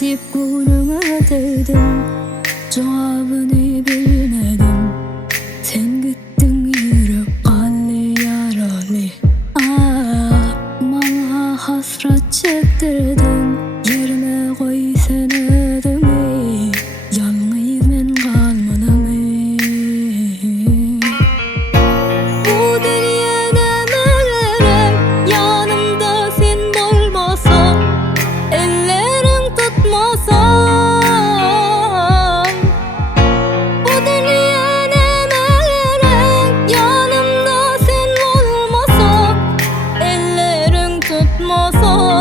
deyip koynuna değdim, cevabını bilmedim. Sen gittin yürüp kalli yaralı. Bana hasret çektirdin, yerime koy sen ödümü. Yalnız ben kalmadım. Bu dünya neme gerek, yanımda sen olmasan, ellerin tutmasan. Bu dünya neme gerek, yanımda sen olmasan, ellerin tutmasan.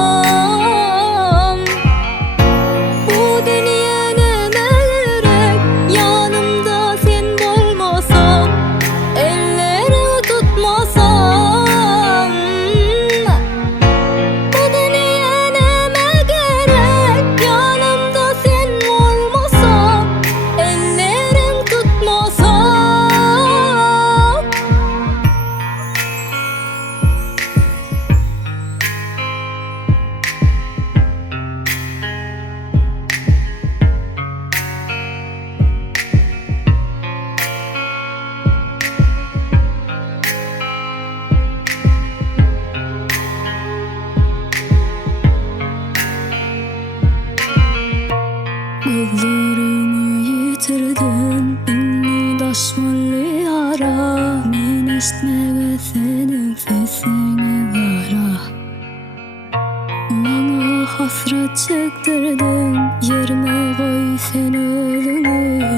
Bu dünya neme gerek, yanımda sen olmasan, ellerin tutmasan. Bu dünya neme gerek, yanımda sen olmasan, ellerin tutmasan. Gözlerimi yitirdin, inni daşmalı ara. Men esnege senin sesini kara. Bana hasret çektirdin, yerime koy sen ölümü.